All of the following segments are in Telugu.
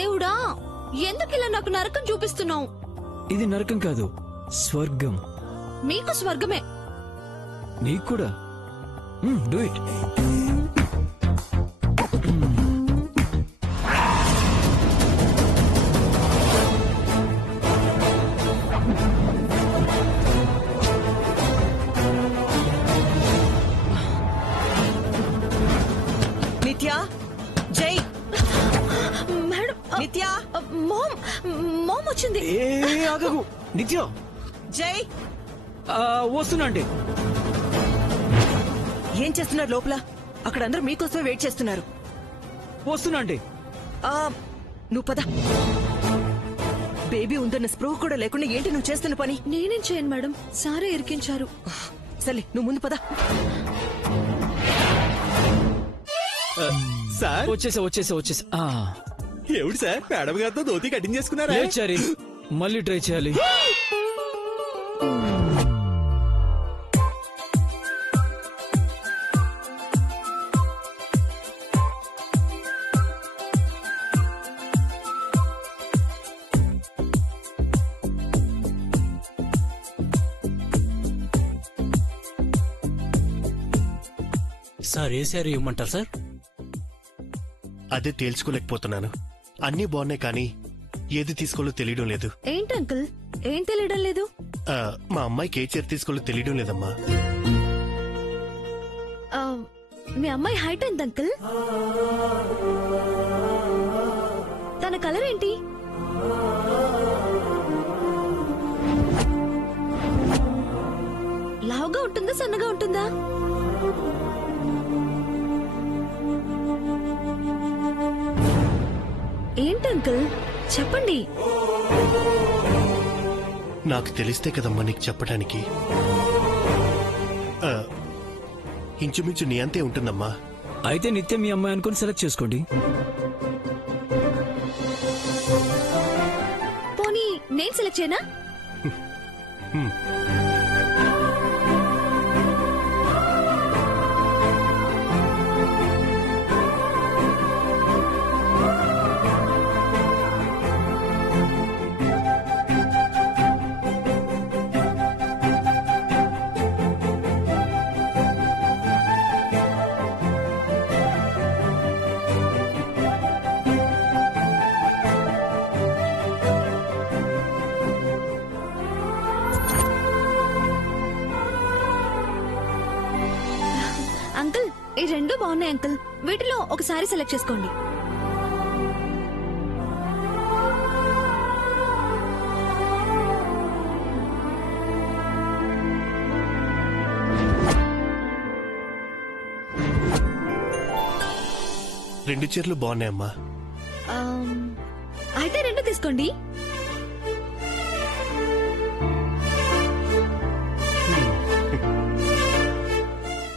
దేవుడా, ఎందుకు ఇలా నాకు నరకం చూపిస్తున్నావు? ఇది నరకం కాదు, స్వర్గం. మీకు స్వర్గమే, నీకు కూడా. Do it. నిత్య, జై. మేడం. నిత్య, మోమ్ వచ్చింది. ఆగకు నిత్య. జై. వస్తున్నా అండి. ఏం చేస్తున్నారు లోపల? అక్కడ అందరూ మీకోసమే వెయిట్ చేస్తున్నారు. వస్తున్నా అండి. నువ్వు పద. బేబీ ఉందన్న స్ప్రో కూడా లేకుండా ఏంటి నువ్వు చేస్తున్న పని? నేనేం చేయను మేడం, సారే ఇరికించారు. సరే నువ్వు ముందు పద. సార్ వచ్చేసా. ఏమిటి సార్, మేడం గారితో ధోతి కటింగ్ చేసుకున్నారా? చారి, మళ్ళీ ట్రై చేయాలి. సార్ ఏ శారీ ఇవ్వమంటారు సార్? అదే తేల్చుకోలేకపోతున్నాను. అన్నీ బాగున్నాయి కానీ ఏది తీసుకోవాలో తెలియడం లేదు. ఏంటి అంకుల్, ఏం తెలియడం లేదు? మా అమ్మాయికి ఏ చీర తీసుకోవాలో తెలియడం లేదమ్మా. మీ అమ్మాయి హైట్ ఎంత అంకుల్? తన కలర్ ఏంటి? లావుగా ఉంటుందా, సన్నగా ఉంటుందా? ఏంటి అంకుల్, చెప్పండి. నాకు తెలిస్తే కదమ్మా నీకు చెప్పడానికి. ఇంచుమించు నీ అంతే ఉంటుందమ్మా. అయితే నిత్యం మీ అమ్మాయి అనుకుని సెలెక్ట్ చేసుకోండి. పోనీ నేను సెలెక్ట్ చేయనా? అంకుల్, ఈ రెండు బాగున్నాయి అంకుల్. వీటిలో ఒకసారి సెలెక్ట్ చేసుకోండి. రెండు చీరలు బాగున్నాయమ్మా. అయితే రెండు తీసుకోండి.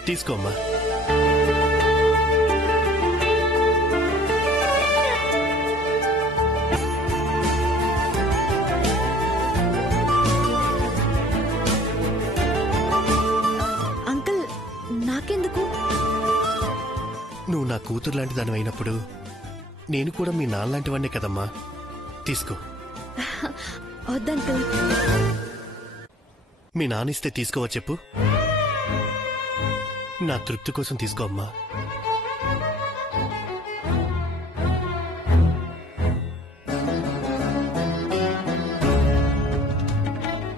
తీసుకోమ్మా. అంకుల్, నాకెందుకు? నువ్వు నా కూతురు లాంటి దాని అయినప్పుడు నేను కూడా మీ నాన్న లాంటి వాడినే కదమ్మా. తీసుకో. వద్దంకుల్. మీ నానిస్తే తీసుకోవా చెప్పు? నా తృప్తి కోసం తీసుకో అమ్మా.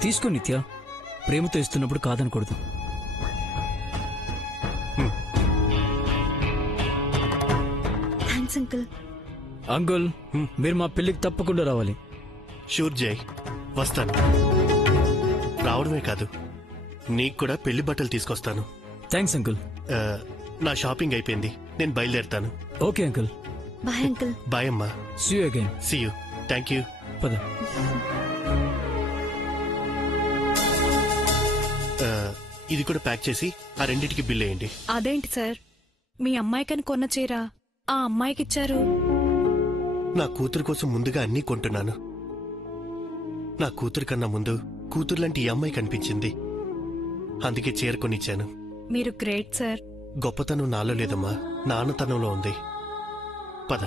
తీసుకో నిత్య, ప్రేమతో ఇస్తున్నప్పుడు కాదనకూడదు. Thanks uncle. అంకుల్, మీరు మా పెళ్లికి తప్పకుండా రావాలి. షూర్ జై, వస్తాను. రావడమే కాదు, నీకు కూడా పెళ్లి బట్టలు తీసుకొస్తాను. Thanks uncle. నా షాపింగ్ అయిపోయింది, నేను బయలుదేరుతాను. Okay uncle. Bye uncle. బాయ్ అమ్మా. See you again. See you. Thank you. పద. ఇది కూడా ప్యాక్ చేసి ఆ రెండింటికి బిల్ వేయండి. అదేంటి సార్, మీ అమ్మాయికని కొన్న చీర ఆ అమ్మాయికిచ్చారు? నా కూతురు కోసం ముందుగా అన్నీ కొంటున్నాను. నా కూతురు కన్నా ముందు కూతురు లాంటి ఈ అమ్మాయి కనిపించింది, అందుకే చీర కొనిచ్చాను. మీరు గ్రేట్ సార్. గొప్పతనం నాలో లేదమ్మా, నాన్నతనంలో ఉంది. పద.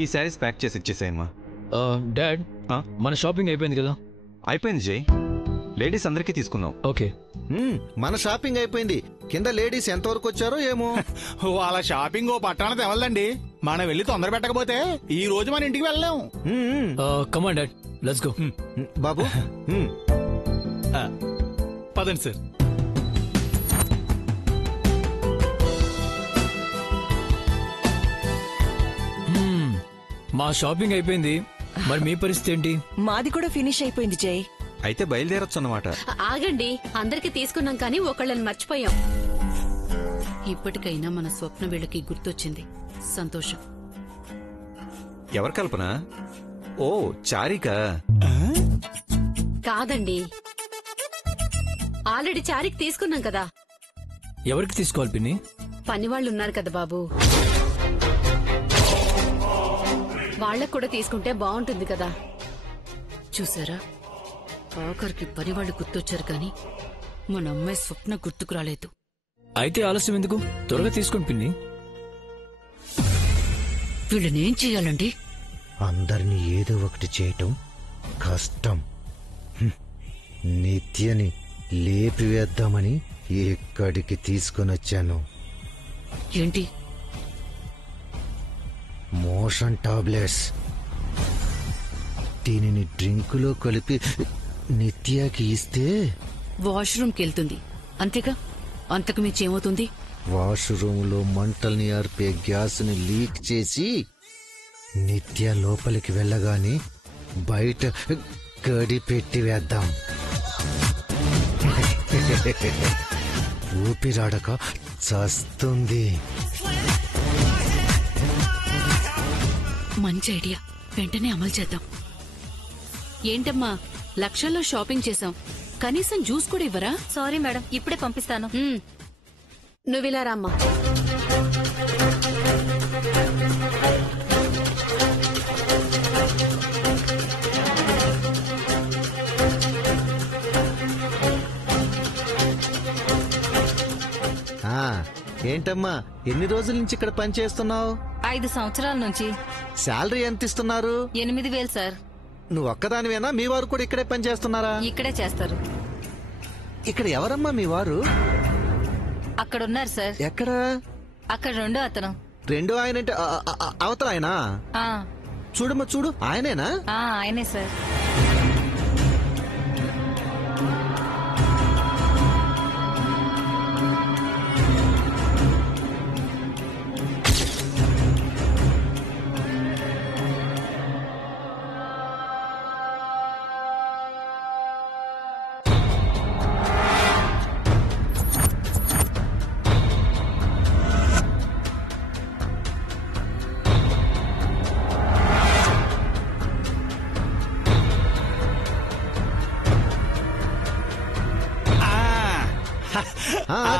ఈ శారీస్ ప్యాక్ చేసి ఇచ్చేసేయమ్మా. డాడ్ మన షాపింగ్ అయిపోయింది కదా? అయిపోయింది జై, లేడీస్ అందరికీ తీసుకున్నాం. ఓకే, మన షాపింగ్ అయిపోయింది. కింద లేడీస్ ఎంతవరకు వచ్చారో ఏమో. వాళ్ళ షాపింగ్ ఓ పట్టణం తెవలదండి. మనం వెళ్ళి తొందర పెట్టకపోతే ఈ రోజు మన ఇంటికి వెళ్ళలేం. కమాన్ డాడ్, లెట్స్ గో. బాబు పదండి సార్. మా షాపింగ్ అయిపోయింది, మరి మీ పరిస్థితి ఏంటి? మాది కూడా ఫినిష్ అయిపోయింది జై. అయితే బయలుదేరొచ్చు అన్నమాట. ఆగండి, అందరికి తీసుకున్నాం కానీ ఒకళ్ళని మర్చిపోయాం. ఇప్పటికైనా మన స్వప్న వీళ్ళకి గుర్తొచ్చింది. సంతోషం. ఎవరు కల్పన? ఓ చారిక. కాదండి, ఆల్రెడీ చారికి తీసుకున్నాం కదా. ఎవరికి తీసుకోవాలి పిన్ని? పనివాళ్ళు ఉన్నారు కదా బాబు, వాళ్ళకు కూడా తీసుకుంటే బాగుంటుంది కదా. చూసారా, ఆఖరికి పనివాళ్ళు గుర్తొచ్చారు కానీ మన అమ్మాయి స్వప్న గుర్తుకు రాలేదు. అయితే ఆలస్యం ఎందుకు, త్వరగా తీసుకోండి పిన్ని. వీళ్ళనేం చెయ్యాలండి? అందరినీ ఏదో ఒకటి చేయటం కష్టం. నిత్యని లేపివేద్దామని ఇక్కడికి తీసుకొనొచ్చాను. ఏంటి? Motion tablets. దీనిని డ్రింకులో కలిపి నిత్యకి ఇస్తే వాష్రూమ్కి వెళ్తుంది అంతేగా, అంతకు మించి ఏమవుతుంది? వాష్రూమ్లో మంటల్ని ఆర్పే గ్యాస్ని లీక్ చేసి నిత్య లోపలికి వెళ్ళగానే బయట గడి పెట్టి వేద్దాం. ఊపిరాడక చస్తుంది. మంచి ఐడియా, వెంటనే అమలు చేద్దాం. ఏంటమ్మా, లక్షల్లో షాపింగ్ చేశాం, కనీసం జ్యూస్ కూడా ఇవ్వరా? సారీ మేడం, ఇప్పుడే పంపిస్తాను. నువ్విలా రామ్మా. ఏంటమ్మా, ఎన్ని రోజుల నుంచి ఇక్కడ పనిచేస్తున్నావు? 5 సంవత్సరాల నుంచి. శాలరీ ఎంత ఇస్తున్నారు? 8,000 సార్. నువ్వు ఒక్కదానివేనా? మీ వారు కూడా ఇక్కడే పనిచేస్తున్నారా? ఇక్కడే చేస్తారు. ఇక్కడ ఎవరమ్మా మీ వారు? అక్కడ ఉన్నారు సార్. ఎక్కడ? అక్కడ రెండో అతను. రెండో ఆయన అంటే అవతల ఆయన? ఆ, చూడమ్మా చూడు, ఆయనేనా? ఆయనే సార్.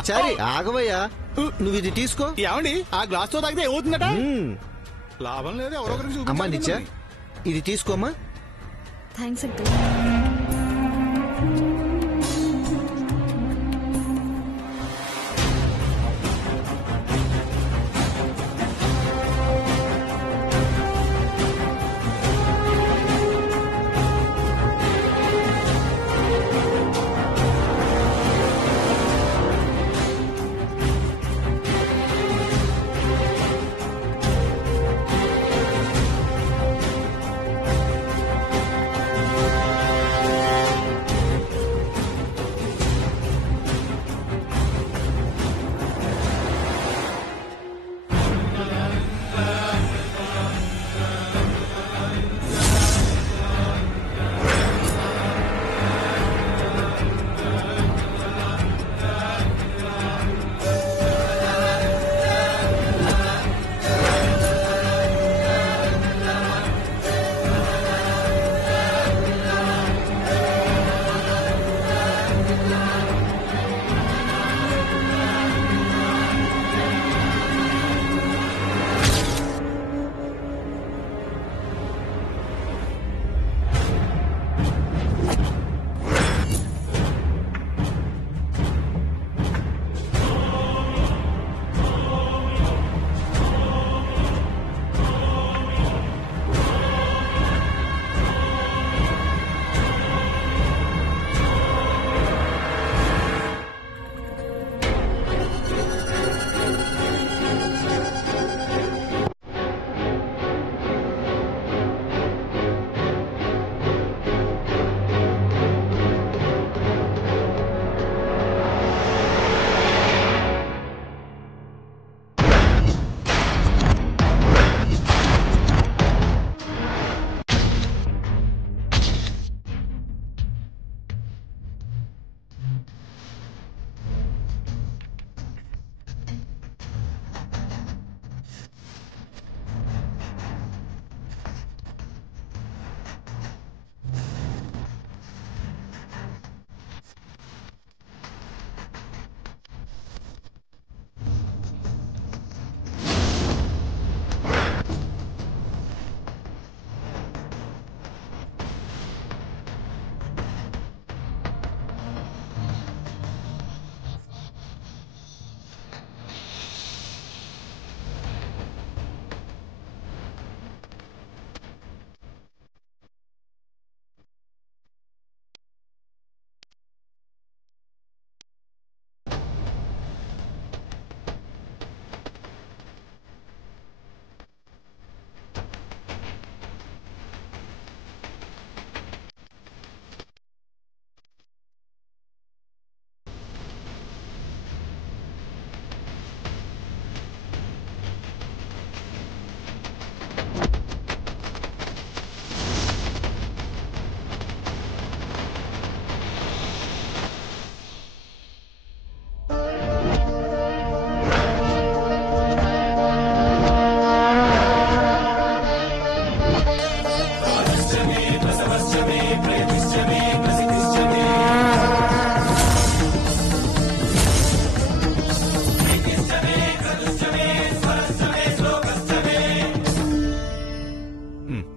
చారి ఆగవయ్యా, నువ్వు ఇది తీసుకో. ఏమండి, ఆ గ్లాస్ తో తాగితే ఏమవుతుందట? లాభం లేదు, ఎవరో ఒకరికి చూపించాలి. అమ్మా నిత్య, ఇది తీసుకోమ్మా. Thanks uncle.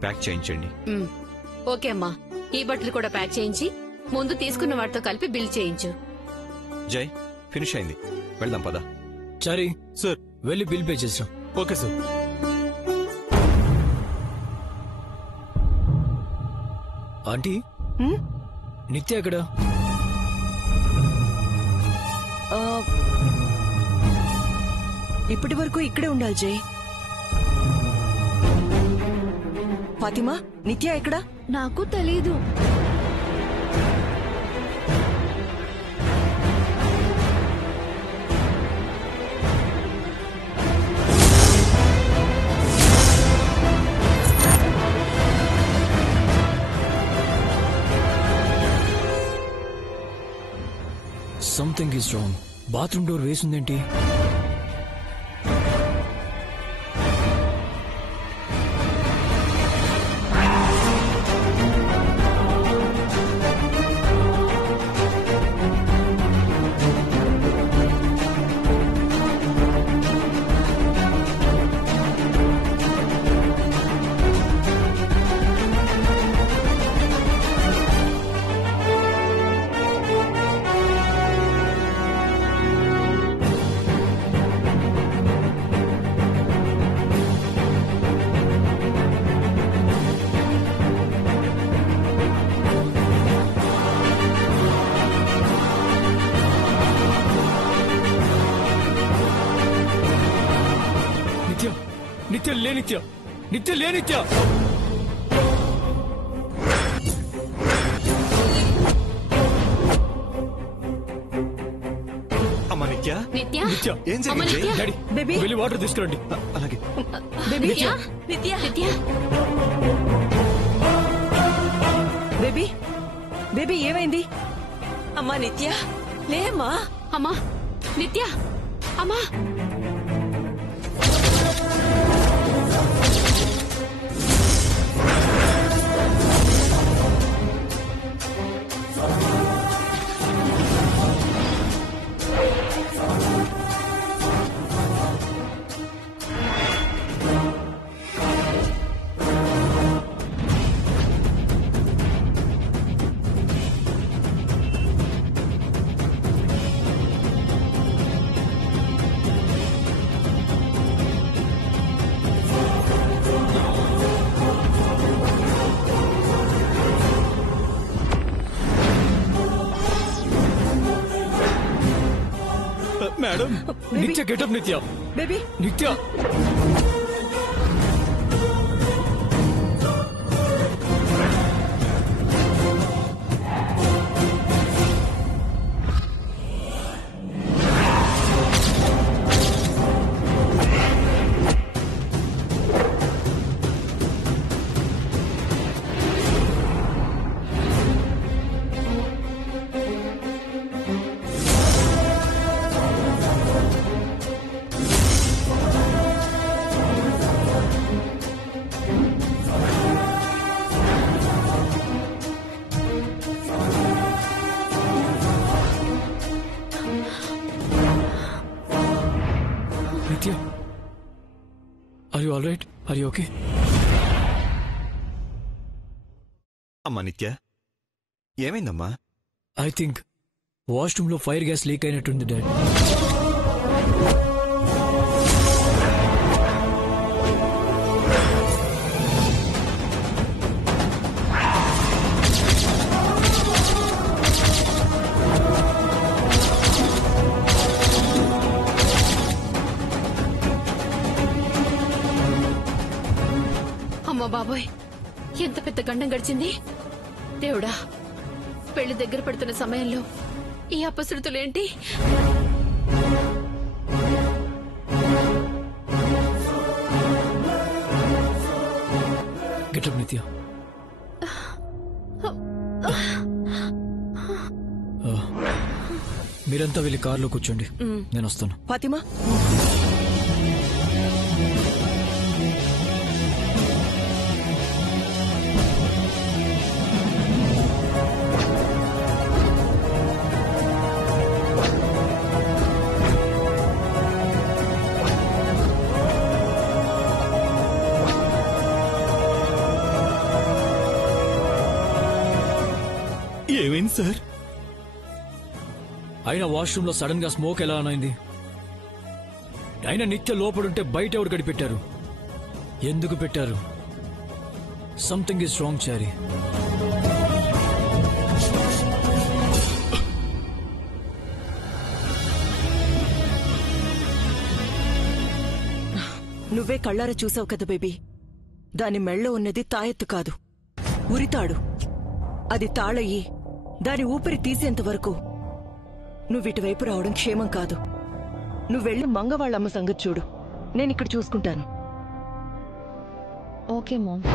ప్యాక్ చేయించండి. ఓకే అమ్మా, ఈ బట్టలు కూడా ప్యాక్ చేయించి ముందు తీసుకున్న వాటితో కలిపి బిల్ చేయించు. జై, ఫినిష్ అయింది, వెళ్దాం పద. చారీ సార్, వెళ్ళి బిల్ పే చేసాం. Okay sir. ఆంటీ, నిత్య ఎక్కడ? ఇప్పటి వరకు ఇక్కడే ఉండాలి జై. ఫాతిమా, నిత్య ఎక్కడా? నాకు తెలీదు. Something is wrong. Bathroom door వేసిందేంటి? నిత్య లే, నిత్య, నిత్య లే, నిత్య. అమ్మా నిత్య, నిత్య, నిత్య ఏం అమ్మ జరిగింది? నిత్య. Daddy, baby. వెళ్ళి వాటర్ తీసుకురండి. అలాగే. నిత్య, నిత్య, నిత్య, బేబీ, బేబీ ఏమైంది? అమ్మా నిత్య, లేమ్మా. అమ్మా నిత్య, అమ్మా. మేడం, నిత్య గెటప్. నిత్య, బేబీ, నిత్య. Nitya, are you all right? Are you okay? అమ్మా నిత్య, ఏమైందమ్మా? I think వాష్రూమ్ లో ఫైర్ గ్యాస్ లీక్ అయినట్టుంది డాడ్. అమ్మ బాబోయ్, ఎంత పెద్ద గండం గడిచింది. దేవుడా, పెళ్లి దగ్గర పడుతున్న సమయంలో ఈ అపశృతులేంటి? గెటప్ నిత్య. మీరంతా వెళ్ళి కార్లో కూర్చోండి, నేను వస్తాను. ఫాతిమా, ఏం సార్? అయినా వాష్రూమ్ లో సడన్ గా స్మోక్ ఎలా అయింది? అయినా నిత్య లోపడుంటే బయట ఎవరు గడిపెట్టారు? ఎందుకు పెట్టారు? సంథింగ్ ఇస్ రాంగ్ చారీ. నువ్వే కళ్ళారా చూసావు కదా బేబీ. దాని మెళ్ళో ఉన్నది తాయెత్తు కాదు, ఉరితాడు. అది తాళయ్యి దాని ఊపిరి తీసేంత వరకు నువ్విటువైపు రావడం క్షేమం కాదు. నువ్వెళ్ళి మంగవాళ్ళమ్మ సంగతి చూడు, నేనిక్కడ చూసుకుంటాను. Okay ma'am.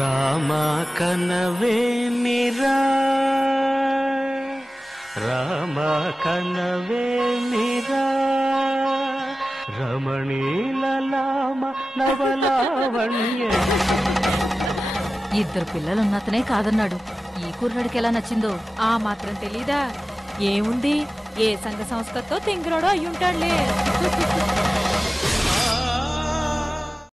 రామా కనవేమిరా, రామా కనవేమిరా, రమణీలలామ నవలావణ్య. ఇద్దరు పిల్లలున్నతనే కాదన్నాడు. ఈ కుర్రాడికి ఎలా నచ్చిందో. ఆ మాత్రం తెలీదా? ఏముంది, ఏ సంఘ సంస్కృతో తింగరోడో అయ్యుంటాడులే.